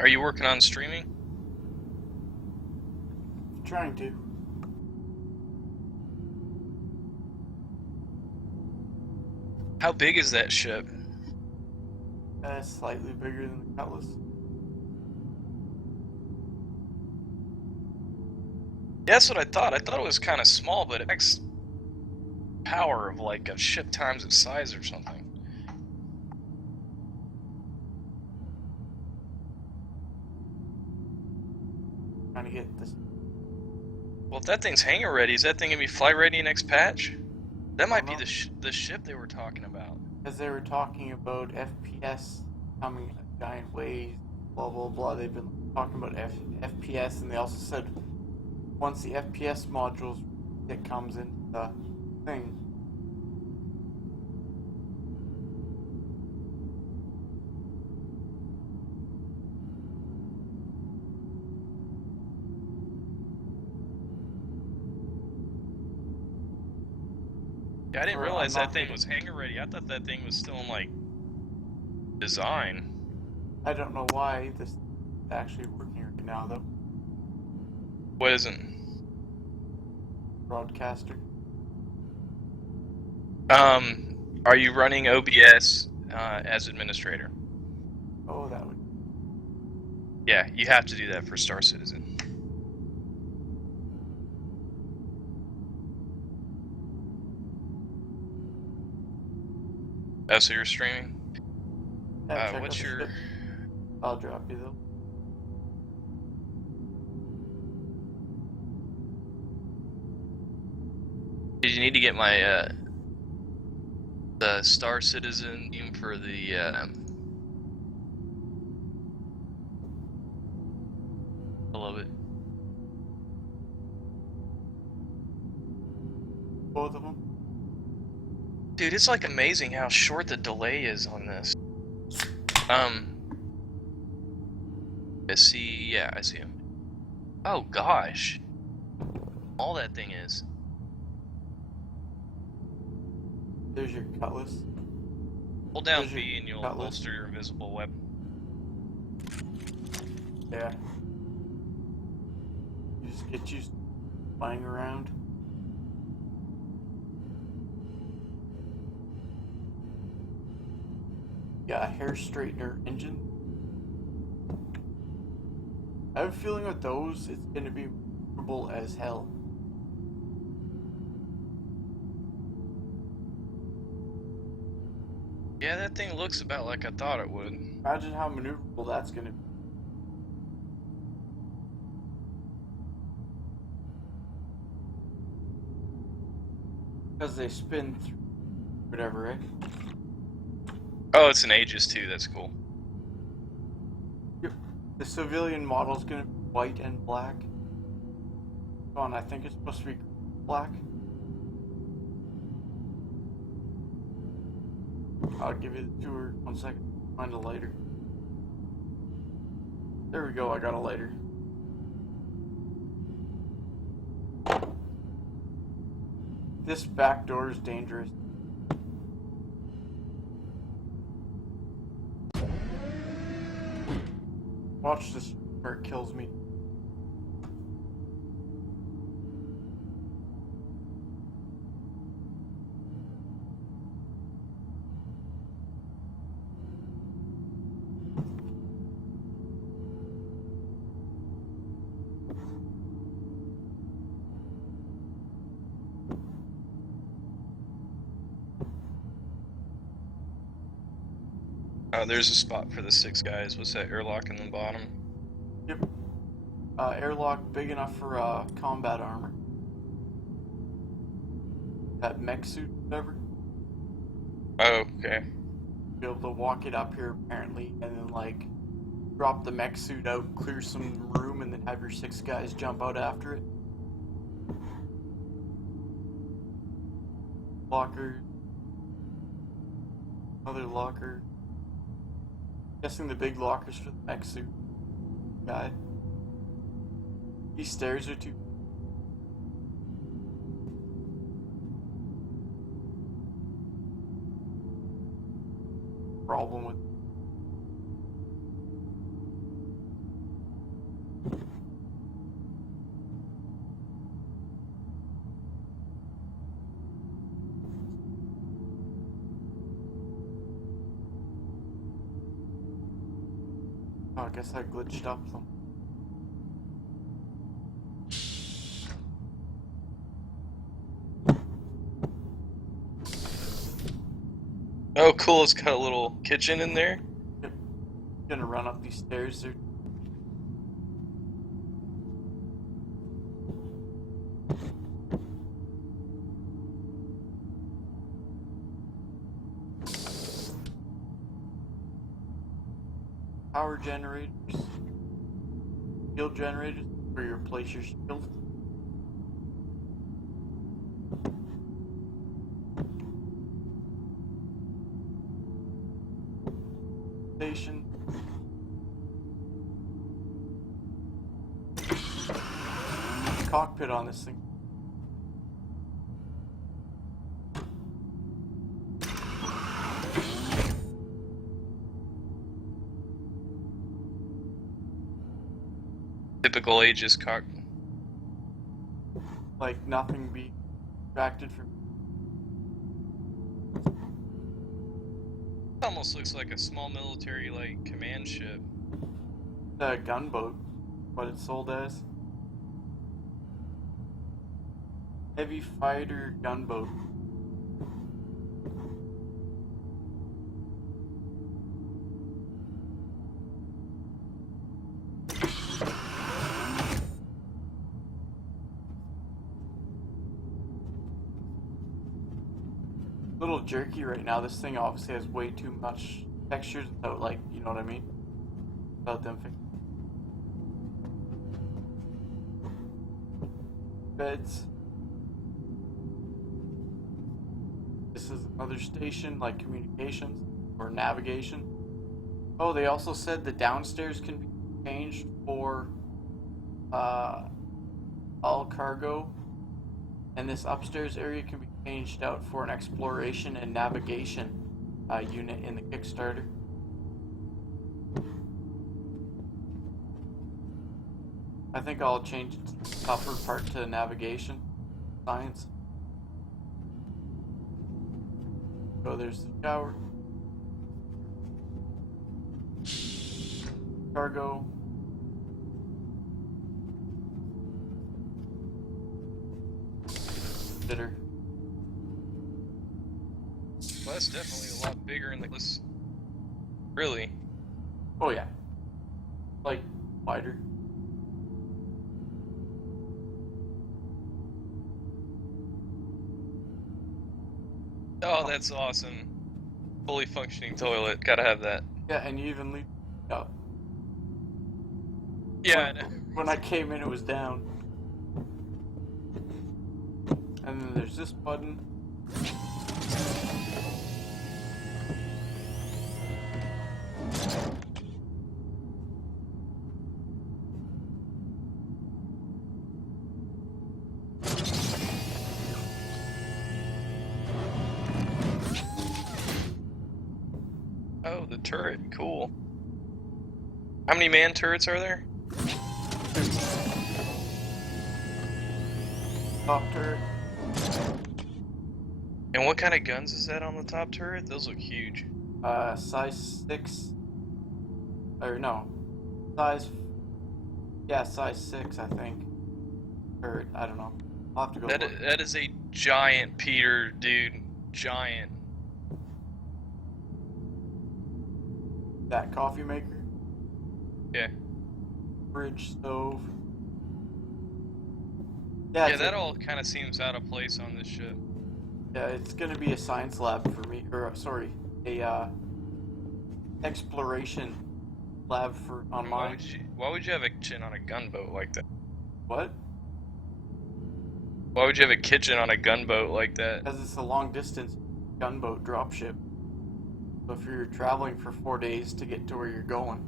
Are you working on streaming? Trying to. How big is that ship? Slightly bigger than the Cutlass. Yeah, that's what I thought. I thought it was kind of small, but it makes power of like a ship times its size or something. Trying to get this. Well, if that thing's hangar ready, is that thing gonna be flight ready next patch? That might be know. the ship they were talking about. Because they were talking about FPS coming in giant ways, blah blah blah. They've been talking about FPS, and they also said once the FPS modules it comes into the thing. Yeah, I didn't realize that thing was hangar ready. I thought that thing was still in like design. I don't know why this is actually working right now though. What isn't? Broadcaster. Are you running OBS as administrator? Oh, that would. Yeah, you have to do that for Star Citizen. Oh, so you're streaming? What's your... I'll drop you though. Did you need to get my the Star Citizen theme for the I love it. Both of them? Dude, it's like amazing how short the delay is on this. I see, yeah, I see him. Oh gosh. All that thing is. There's your Cutlass. Hold down B and you'll holster your invisible weapon. Yeah. You just get used to flying around. Got a hair straightener engine. I have a feeling with those, it's going to be miserable as hell. Yeah, that thing looks about like I thought it would. Imagine how maneuverable that's going to be. Because they spin through whatever, right? Oh, it's an Aegis too, that's cool. Yep. The civilian model is going to be white and black. Oh, I think it's supposed to be black. I'll give you the tour 1 second. Find a lighter. There we go, I got a lighter. This back door is dangerous. Watch this where it kills me. Oh, there's a spot for the 6 guys. What's that airlock in the bottom? Yep. Airlock big enough for combat armor. That mech suit, whatever. Oh, okay. Be able to walk it up here apparently, and then like drop the mech suit out, clear some room, and then have your 6 guys jump out after it. Locker. Other locker. Guessing the big lockers for the mech suit guy. These stairs are too. Problem with. Oh, I guess I glitched up some. Oh, cool! It's got a little kitchen in there. Yep. Gonna run up these stairs. There. Power generators. Shield generators where you replace your shield. Station. Cockpit on this thing. Typical Aegis cock. Like nothing be distracted from. It almost looks like a small military like command ship. A gunboat, what it's sold as. Heavy fighter gunboat. Little jerky right now. This thing obviously has way too much textures without, like, you know what I mean? Without them fixing. Beds. This is another station, like communications or navigation. Oh, they also said the downstairs can be changed for all cargo, and this upstairs area can be changed out for an exploration and navigation unit in the Kickstarter. I think I'll change the upper part to navigation science. So there's the shower. Cargo. Consider. Well, that's definitely a lot bigger in the list. Really? Oh yeah. Like wider. Oh, that's awesome. Fully functioning toilet. Gotta have that. Yeah, and you even leave it up. Yeah, I know. When I came in, it was down. And then there's this button. Oh, the turret. Cool. How many man turrets are there? Top turret. And what kind of guns is that on the top turret? Those look huge. Size 6. Or no. Size. Yeah, size 6, I think. Or, I don't know. I'll have to go look. That is a giant Peter, dude. Giant. That coffee maker. Yeah. Fridge, stove. Yeah, that all kind of seems out of place on this ship. Yeah, it's gonna be a science lab for me, or sorry, a exploration lab for on mine. Why would you have a kitchen on a gunboat like that? What? Why would you have a kitchen on a gunboat like that? Because it's a long distance gunboat dropship. So if you're traveling for 4 days to get to where you're going,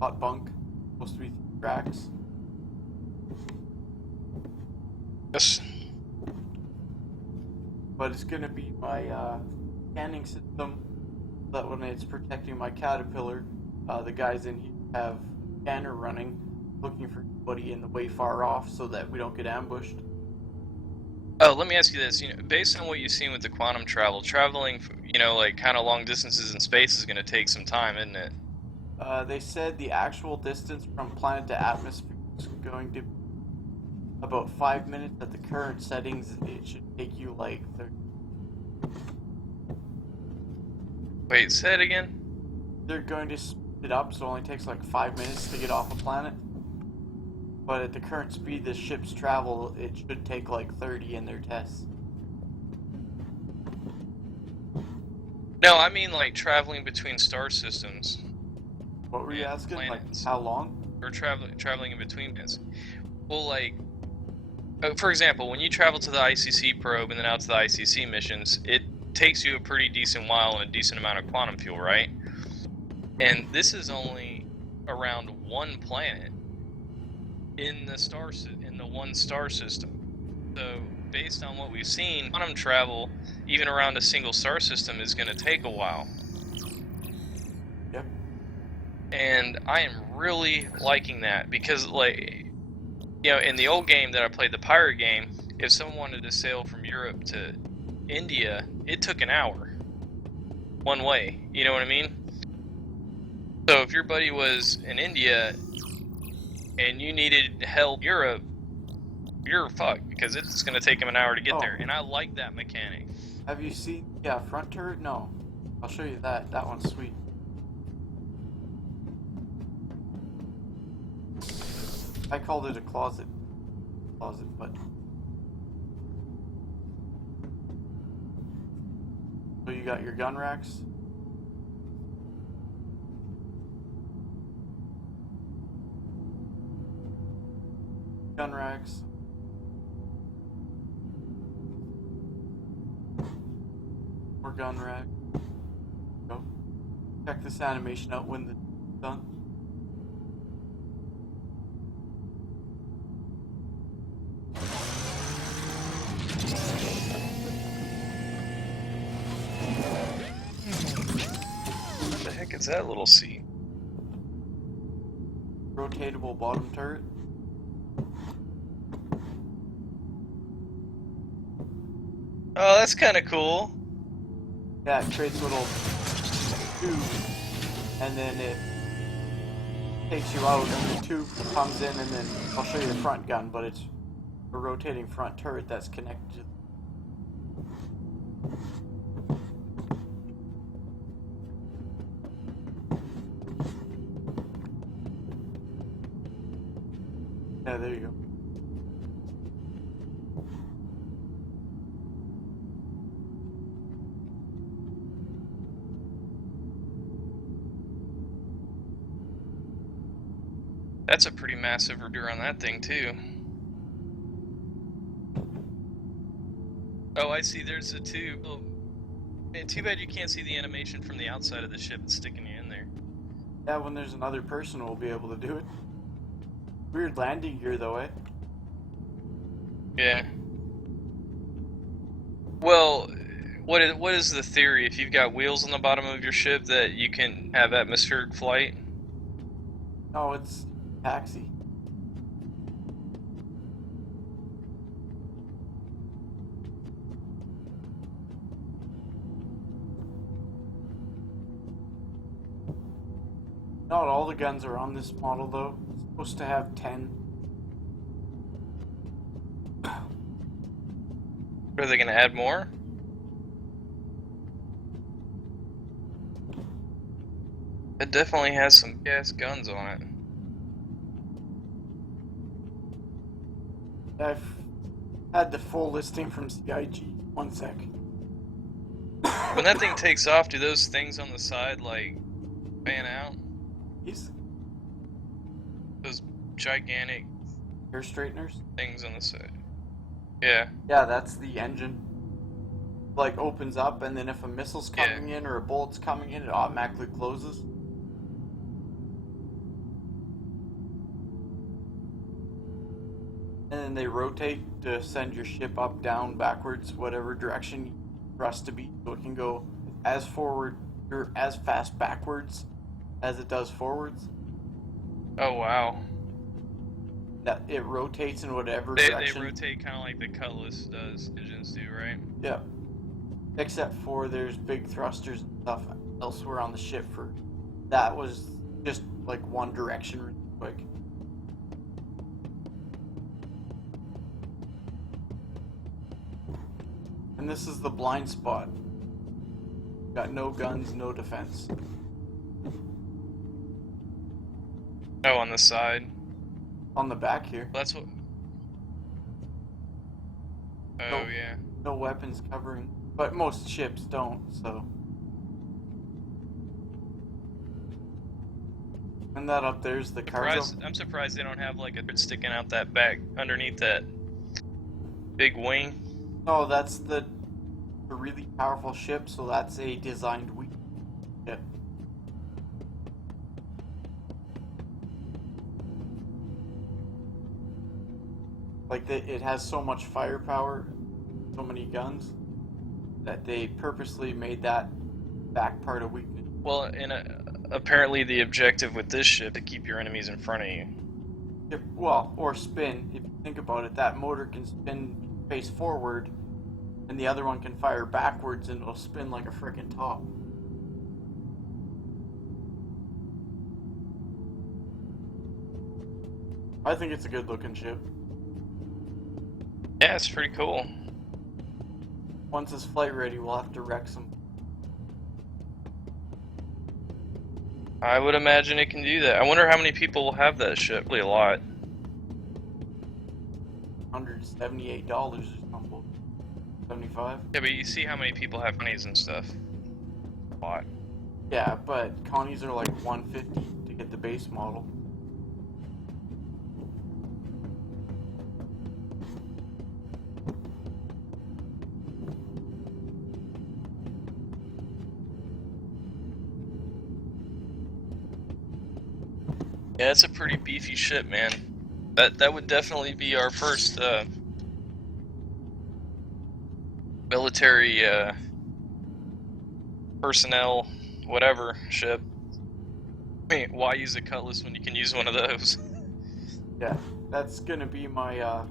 hot bunk, supposed to be tracks. Yes. But it's gonna be my scanning system that when it's protecting my caterpillar, the guys in here have a scanner running, looking for anybody in the way far off so that we don't get ambushed. Oh, let me ask you this. Based on what you've seen with the quantum traveling, like kind of long distances in space is going to take some time, isn't it? They said the actual distance from planet to atmosphere is going to be about 5 minutes. At the current settings, it should take you like 30. Wait, say it again? They're going to speed it up, so it only takes like 5 minutes to get off a planet. But at the current speed the ships travel, it should take like 30 in their tests. No, I mean like traveling between star systems. What were you Yeah, asking? planets. Like, how long? Or traveling in between planets. Well, like, for example, when you travel to the ICC probe and then out to the ICC missions, it takes you a pretty decent while and a decent amount of quantum fuel, right? And this is only around one planet in the one star system. So based on what we've seen, quantum travel even around a single star system is going to take a while. Yep. And I am really liking that because, like, you know, in the old game that I played, the pirate game, if someone wanted to sail from Europe to India, it took an hour one way. You know what I mean? So if your buddy was in India and you needed help Europe, you're fucked because it's going to take him an hour to get there. And I like that mechanic. Have you seen, front turret? No. I'll show you that. That one's sweet. I called it a closet, but so you got your gun racks. Gun racks. More gun rack. Go. Check this animation out when it's done. What the heck is that little seat? Rotatable bottom turret. Oh, that's kind of cool. Yeah, it creates a little tube, and then it takes you out, and the tube comes in, and then I'll show you the front gun, but it's a rotating front turret that's connected. Yeah, there you go. That's a pretty massive rear on that thing, too. Oh, I see, there's a tube. Oh, man, too bad you can't see the animation from the outside of the ship that's sticking you in there. Yeah, when there's another person, we'll be able to do it. Weird landing gear, though, eh? Yeah. Well, what is the theory? If you've got wheels on the bottom of your ship, that you can have atmospheric flight? No, it's taxi. Not all the guns are on this model, though. It's supposed to have 10. Are they going to add more? It definitely has some gas guns on it. I've had the full listing from CIG. 1 sec. When that thing takes off, do those things on the side, like, fan out? These Those gigantic hair straighteners? things on the side. Yeah. Yeah, that's the engine. Like, opens up, and then if a missile's coming in or a bullet's coming in, it automatically closes. And then they rotate to send your ship up, down, backwards, whatever direction you thrust to be, so it can go as forward or as fast backwards as it does forwards. Oh, wow. That it rotates in whatever They direction. rotate kind of like the Cutlass does, engines do, right? Yeah. Except for there's big thrusters and stuff elsewhere on the ship for that was just like one direction really quick. And this is the blind spot. Got no guns, no defense. Oh, on the side. On the back here, That's what. Oh Nope. yeah. no weapons covering. But most ships don't, so. And that up there's the cargo. I'm surprised they don't have like a bit sticking out that back underneath that big wing. No, that's the really powerful ship, so that's a designed weak ship. Like, it has so much firepower, so many guns, that they purposely made that back part a weakness. Well, and apparently the objective with this ship to keep your enemies in front of you. Well, or spin. If you think about it, that motor can spin face forward, and the other one can fire backwards, and it'll spin like a frickin' top. I think it's a good looking ship. Yeah, it's pretty cool. Once it's flight ready, we'll have to wreck some. I would imagine it can do that. I wonder how many people will have that ship. Probably a lot. $178 or something. 75. Yeah, but you see how many people have monies and stuff. A lot. Yeah, but Connie's are like 150 to get the base model. Yeah, it's a pretty beefy ship, man. That would definitely be our first military personnel, whatever ship. I mean, why use a Cutlass when you can use one of those? Yeah, that's gonna be my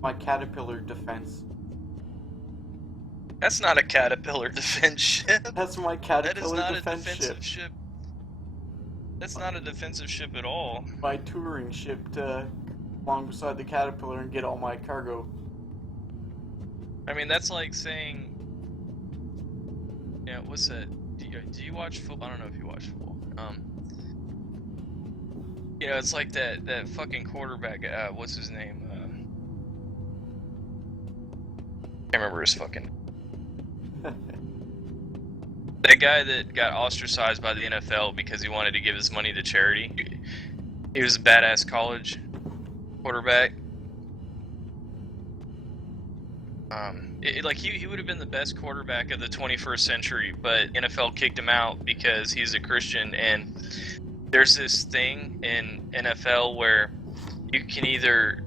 my Caterpillar defense. That's not a Caterpillar defense ship. That's my That is Caterpillar not a defense defensive ship. ship. That's not a defensive ship at all. My touring ship to along beside the Caterpillar and get all my cargo. I mean, that's like saying, yeah, what's that? Do you watch football? I don't know if you watch football. You know, it's like that fucking quarterback. What's his name? Can't remember his fucking. That guy that got ostracized by the NFL because he wanted to give his money to charity. He was a badass college quarterback. Like he would have been the best quarterback of the 21st century, but NFL kicked him out because he's a Christian. And there's this thing in NFL where you can either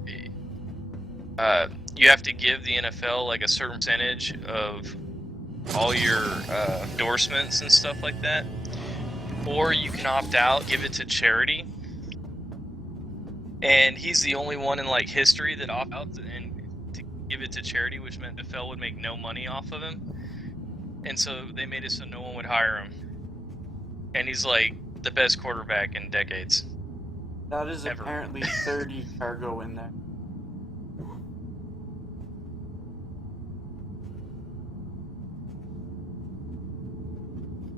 you have to give the NFL like a certain percentage of all your endorsements and stuff like that, or you can opt out, give it to charity. And he's the only one in like history that opted out and to give it to charity, which meant the NFL would make no money off of him. And so they made it so no one would hire him. And he's like the best quarterback in decades. That is Ever. apparently 30 cargo in there.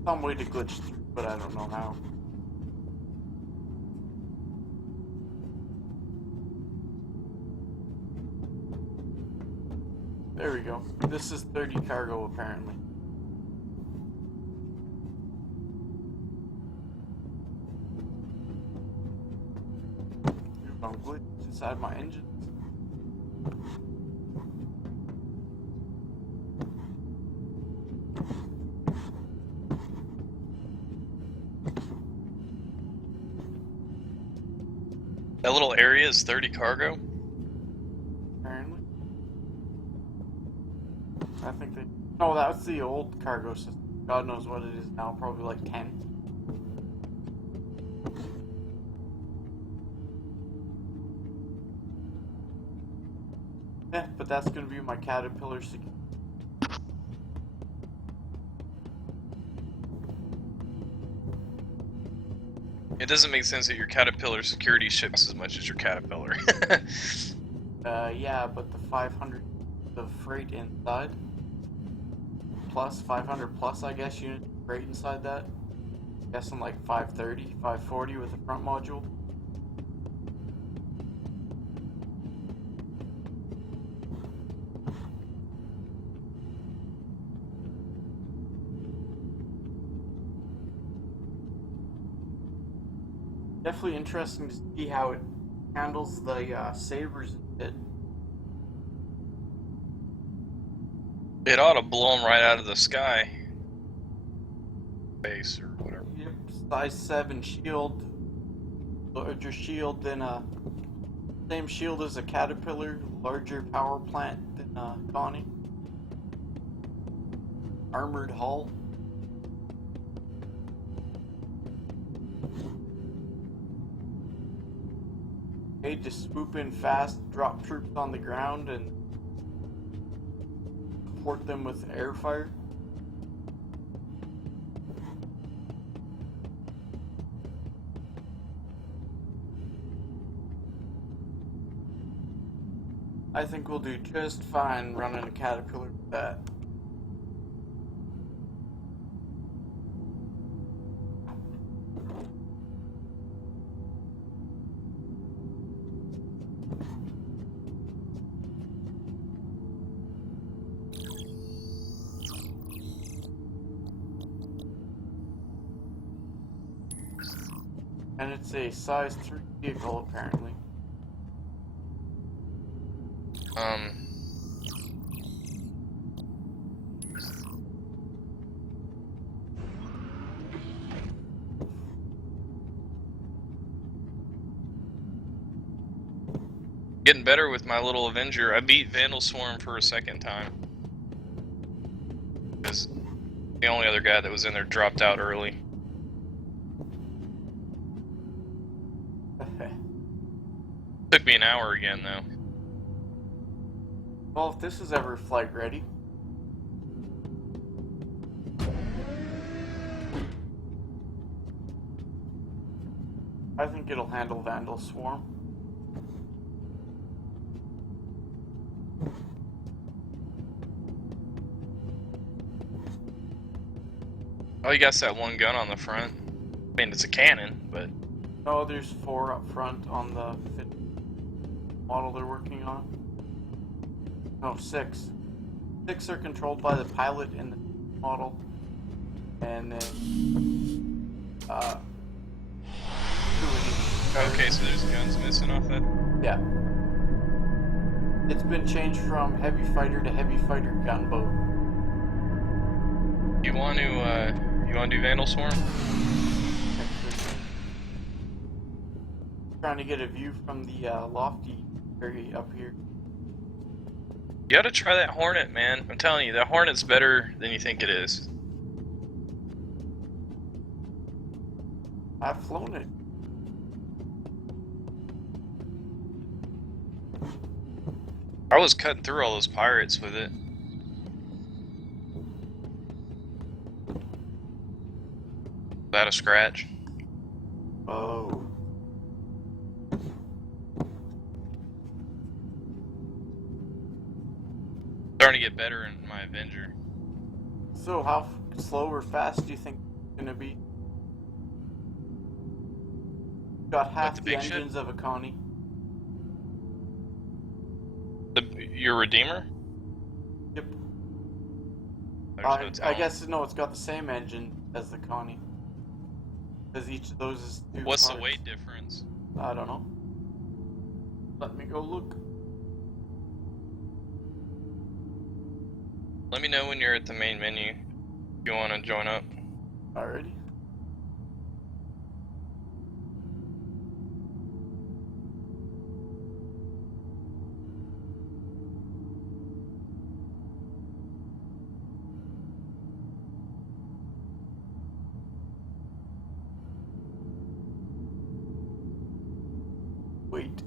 Some way to glitch through, but I don't know how. There we go. This is 30 cargo apparently. Don't glitch inside my engine. That little area is 30 cargo. Apparently. I think they... No, that was the old cargo system. God knows what it is now. Probably like 10. Yeah, but that's gonna be my Caterpillar security. It doesn't make sense that your Caterpillar security ships as much as your Caterpillar. Yeah, but the 500 of freight inside, plus 500 plus, I guess, unit freight inside that. Guessing like 530, 540 with the front module. Definitely interesting to see how it handles the sabers a bit. It ought to blow them right out of the sky. Base or whatever. Yep, size 7 shield, larger shield than a same shield as a Caterpillar, larger power plant than a Connie. Armored hull. Made to swoop in fast, drop troops on the ground, and support them with air fire. I think we'll do just fine running a Caterpillar with that. And it's a size 3 vehicle, apparently. Getting better with my little Avenger. I beat Vandal Swarm for a second time. Because the only other guy that was in there dropped out early. Took me an hour again, though. Well, if this is ever flight ready. I think it'll handle Vandal Swarm. Oh, you got that one gun on the front. I mean, it's a cannon, but... No, there's 4 up front on the model they're working on. No, 6. 6 are controlled by the pilot in the model. And then, Okay, so there's guns missing off that? Yeah. It's been changed from heavy fighter to heavy fighter gunboat. You want to do Vandal Swarm? Trying to get a view from the lofty area up here. You gotta try that Hornet, man. I'm telling you, that Hornet's better than you think it is. I've flown it. I was cutting through all those pirates with it. Without a scratch. Oh. Starting to get better in my Avenger. So how slow or fast do you think it's gonna be? Got half the the big engines of a Connie. Your Redeemer? Yep. There's no I telling. guess no, it's got the same engine as the Connie. Because each of those is 2 What's parts. the weight difference? I don't know. Let me go look. Let me know when you're at the main menu. If you want to join up. Alrighty. Wait.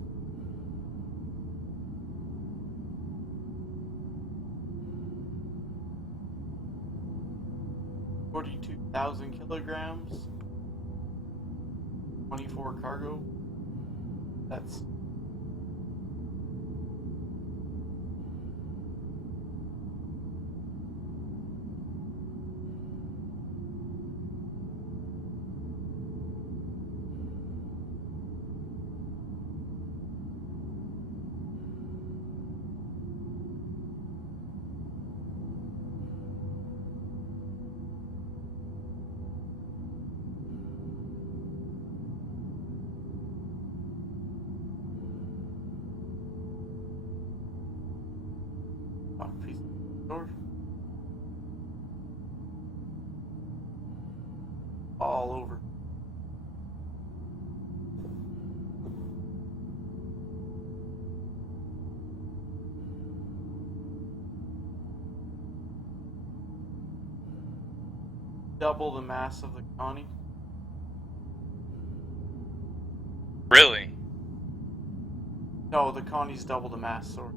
$42,000 kilograms. 24 cargo. That's a piece of door. All over. Double the mass of the Connie. Really? No, the Connie's double the mass, sorry.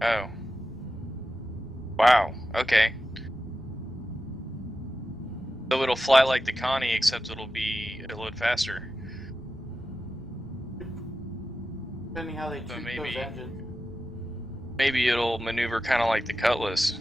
Oh. Wow. Okay. So it'll fly like the Connie, except it'll load faster. Depending how they So treat those engines. Maybe it'll maneuver kind of like the Cutlass.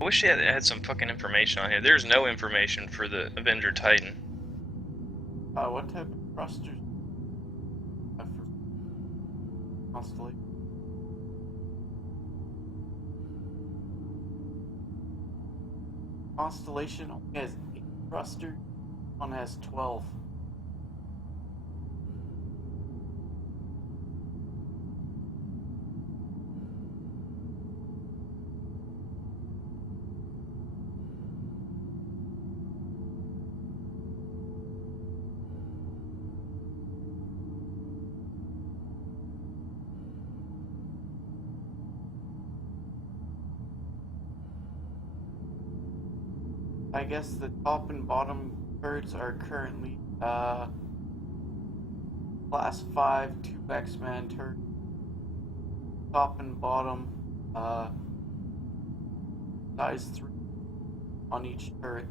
I wish it had some fucking information on here. There's no information for the Avenger Titan. What type of thrusters? For Constellation. Constellation only has 8 thrusters. One has 12. I guess the top and bottom turrets are currently class 5 2 X-Man turret. Top and bottom size 3 on each turret.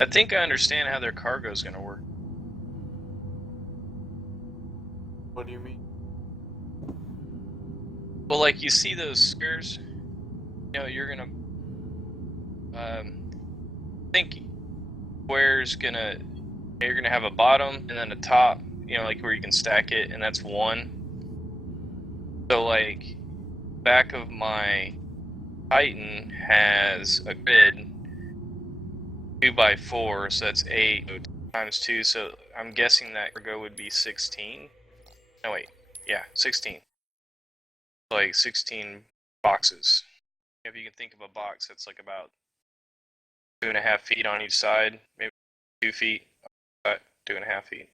I think I understand how their cargo is going to work. What do you mean? Well, like, you see those squares? You know, you're gonna think square's gonna, you're gonna have a bottom and then a top, you know, like where you can stack it, and that's one. So, like, back of my Titan has a grid 2x4, so that's 8 times 2. So I'm guessing that cargo would be 16. No wait, yeah, 16. Like 16 boxes. If you can think of a box that's like about 2.5 feet on each side, maybe 2 feet, 2.5 feet.